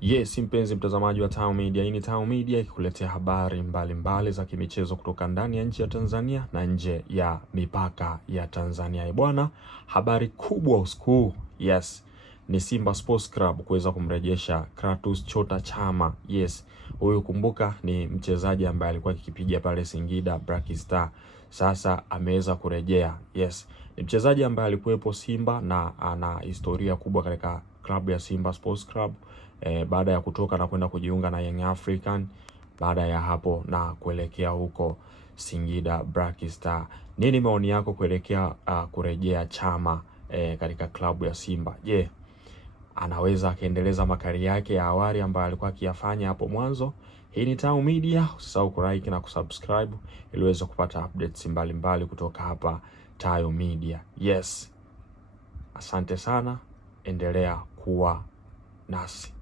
Yes, mpenzi mtazamaji wa Tao Media, hii ni Tao Media ikikuletea habari mbalimbali za kimichezo kutoka ndani ya nchi ya Tanzania na nje ya mipaka ya Tanzania. Bwana, habari kubwa usiku, yes, ni Simba Sports Club kuweza kumrejesha Clatous Chota Chama. Yes, huyu kumbuka ni mchezaji ambaye alikuwa akikipiga pale Singida Black Star. Sasa ameweza kurejea. Yes, ni mchezaji ambaye alikuwepo Simba na ana historia kubwa katika klabu ya Simba Sports Club. Baada ya kutoka na kwenda kujiunga na Young African, baada ya hapo na kuelekea huko Singida Black Star. Nini maoni yako kuelekea kurejea Chama katika klabu ya Simba? Je, anaweza akaendeleza makali yake ya awali ambayo alikuwa akiyafanya hapo mwanzo? Hii ni Tao Media, usisahau kulike na kusubscribe ili uweze kupata updates mbalimbali kutoka hapa Tao Media. Yes, asante sana, endelea kuwa nasi.